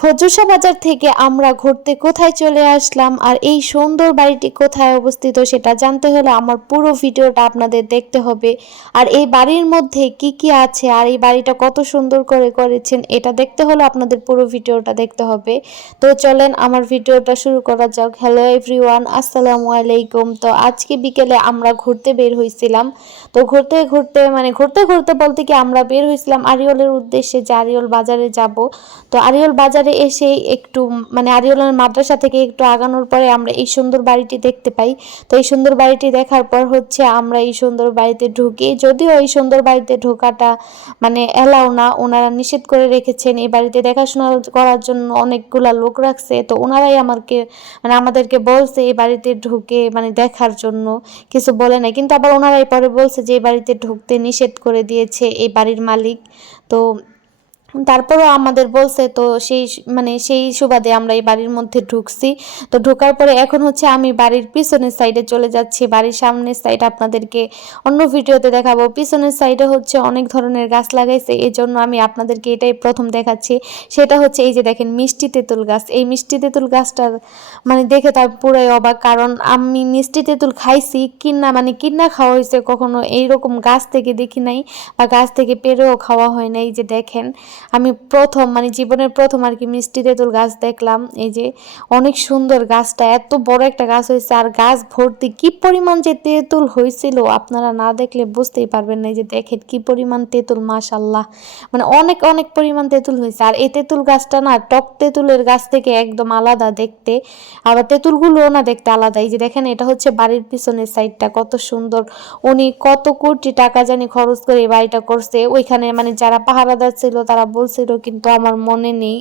ফজলশা বাজার থেকে আমরা ঘুরতে কোথায় চলে আসলাম আর এই সুন্দর বাড়িটি কোথায় অবস্থিত সেটা জানতে হলে আমার পুরো ভিডিওটা আপনাদের দেখতে হবে। আর এই বাড়ির মধ্যে কি কি আছে আর এই বাড়িটা কত সুন্দর করে করেছেন এটা দেখতে হলে আপনাদের পুরো ভিডিওটা দেখতে হবে। তো চলেন আমার ভিডিওটা শুরু করা যাক। হ্যালো এভরিওয়ান, আসসালামু আলাইকুম। তো আজকে বিকেলে আমরা ঘুরতে বের হয়েছিলাম। তো ঘুরতে ঘুরতে বলতে কি আমরা বের হয়েছিলাম আরিয়লের উদ্দেশ্যে, যে আরিয়ল বাজারে যাব। তো আরিয়ল বাজারে এসে একটু আরিয়লের মাদ্রাসা থেকে একটু আগানোর পরে আমরা এই সুন্দর বাড়িটি দেখতে পাই। তো এই সুন্দর বাড়িটি দেখার পর আমরা এই সুন্দর বাড়িতে ঢুকি। যদিও এই সুন্দর বাড়িতে ঢোকাটা এলাও না, ওনারা নিষেধ করে রেখেছেন। এই বাড়িতে দেখাশোনা করার জন্য অনেকগুলা লোক রাখছে। তো ওনারাই আমাদেরকে বলছে এই বাড়িতে ঢুকে দেখার জন্য, কিছু বলে নাই। কিন্তু আবার ওনারাই পরে বলছে যে এই বাড়িতে ঢুকতে নিষেধ করে দিয়েছে এই বাড়ির মালিক। তো তারপরও আমাদের বলছে, তো সেই সুবাদে আমরা এই বাড়ির মধ্যে ঢুকছি। তো ঢোকার পরে এখন আমি বাড়ির পিছনের সাইডে চলে যাচ্ছি। বাড়ির সামনের সাইড আপনাদেরকে অন্য ভিডিওতে দেখাবো। পিছনের সাইডে অনেক ধরনের গাছ লাগাইছে, এই জন্য আমি আপনাদেরকে এটাই প্রথম দেখাচ্ছি। সেটা এই যে দেখেন মিষ্টি তেঁতুল গাছ। এই মিষ্টি তেঁতুল গাছটার দেখে তার পুরাই অবাক, কারণ আমি মিষ্টি তেঁতুল খাইছি কিনা খাওয়া হয়েছে, কখনো এইরকম গাছ থেকে দেখি নাই বা গাছ থেকে পেরেও খাওয়া হয় নাই। এই যে দেখেন আমি প্রথম জীবনের প্রথম আর কি মিষ্টি তেঁতুল গাছ দেখলাম। এই যে অনেক সুন্দর গাছটা, এত বড় একটা গাছ হয়েছে আর গাছ ভর্তি কি পরিমাণ যে তেঁতুল হয়েছিল আপনারা না দেখলে বুঝতেই পারবেন না। এই যে দেখেন কি পরিমাণ তেঁতুল, মাশাআল্লাহ, অনেক অনেক পরিমাণ তেঁতুল হয়েছে। আর এই তেঁতুল গাছটা না টক তেঁতুলের গাছ থেকে একদম আলাদা দেখতে, আবার তেঁতুলগুলোও না দেখতে আলাদা। এই যে দেখেন এটা বাড়ির পিছনের সাইডটা, কত সুন্দর। উনি কত কোটি টাকা জানি খরচ করে এই বাড়িটা করছে। ওইখানে যারা পাহারাদার ছিল তারা বলছিল, কিন্তু আমার মনে নেই,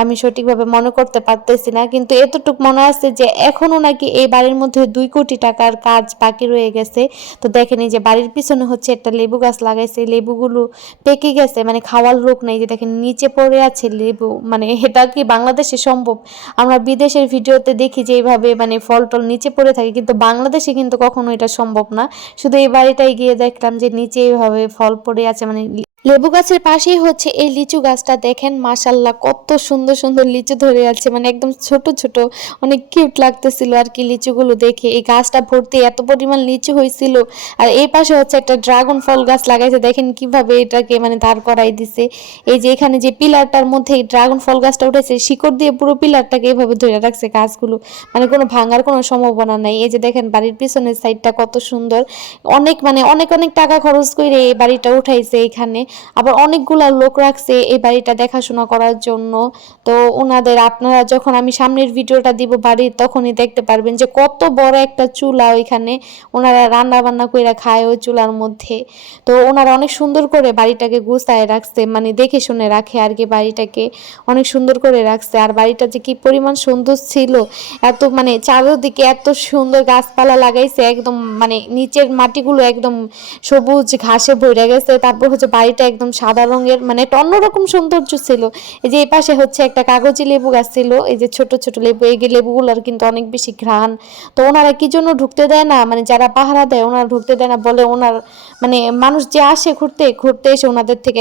আমি সঠিকভাবে মনে করতে পারতেছি না। কিন্তু এতটুক মনে আছে যে এখনো নাকি এই বাড়ির মধ্যে 2 কোটি টাকার কাজ বাকি রয়ে গেছে। তো দেখেন এই যে বাড়ির পিছনে একটা লেবু গাছ লাগাইছে, লেবুগুলো পেকে গেছে, খাওয়ার লোক নেই। যে দেখেন নিচে পড়ে আছে লেবু, এটা কি বাংলাদেশে সম্ভব? আমরা বিদেশের ভিডিওতে দেখি যে এইভাবে ফল টল নিচে পড়ে থাকে, কিন্তু বাংলাদেশে কিন্তু কখনো এটা সম্ভব না। শুধু এই বাড়িটাই গিয়ে দেখলাম যে নিচে এইভাবে ফল পড়ে আছে, লেবু গাছের পাশেই এই লিচু গাছটা। দেখেন মাশাআল্লাহ কত সুন্দর সুন্দর লিচু ধরে আছে, একদম ছোট ছোট, অনেক কিউট লাগতেছিল আর কি লিচুগুলো দেখে। এই গাছটা ভর্তি এত পরিমাণ লিচু হয়েছিল। আর এই পাশে একটা ড্রাগন ফল গাছ লাগাইছে, দেখেন কিভাবে এটাকে দাঁড় করাই দিছে। এই যে এখানে যে পিলারটার মধ্যে ড্রাগন ফল গাছটা উঠেছে, শিকড় দিয়ে পুরো পিলারটাকে এইভাবে ধরে রাখছে গাছগুলো, কোনো ভাঙার কোনো সম্ভাবনা নাই। এই যে দেখেন বাড়ির পিছনের সাইডটা কত সুন্দর। অনেক অনেক অনেক টাকা খরচ করে এই বাড়িটা উঠাইছে এখানে। আবার অনেকগুলা লোক রাখছে এই বাড়িটা দেখাশোনা করার জন্য। তো আপনারা যখন আমি সামনের ভিডিওটা দিব বাড়ির, তখনই দেখতে পারবেন যে কত বড় একটা চুলা ওইখানে ওনারা রান্না বান্না করে খায় ওই চুলার মধ্যে। তো ওনারা অনেক সুন্দর করে বাড়িটাকে গুছায় রাখছে, দেখে শুনে রাখে আর কি, বাড়িটাকে অনেক সুন্দর করে রাখছে। আর বাড়িটা যে কি পরিমাণ সুন্দর ছিল, এত চারিদিকে এত সুন্দর গাছপালা লাগাইছে, একদম নিচের মাটিগুলো একদম সবুজ ঘাসে ভরে গেছে। তারপর বাড়িটা একদম সাদা রঙের, একটা অন্যরকম সৌন্দর্য ছিল। এই যে এই পাশে একটা কাগজি লেবু গাছ ছিল, এই যে ছোট ছোট লেবু, এই লেবুগুলোর কিন্তু অনেক বেশি ঘ্রাণ। তো ওনারা কি জন্য ঢুকতে দেয় না, যারা পাহারা দেয় ওনারা ঢুকতে দেয় না, বলে ওনার মানুষ যে আসে ঘুরতে ঘুরতে এসে ওনাদের থেকে